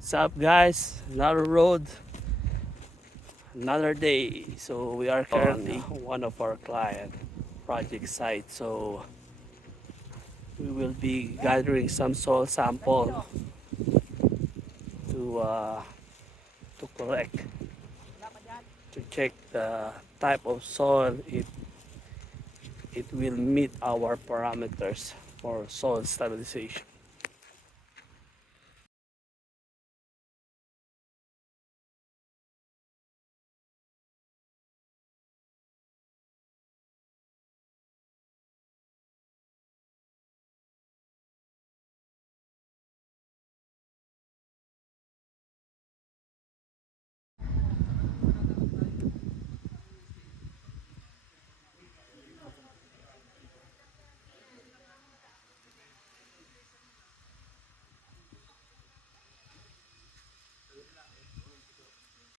What's up guys? Another road, another day. So we are currently on one of our client project site. So we will be gathering some soil sample to uh, to collect, to check the type of soil if it will meet our parameters for soil stabilization.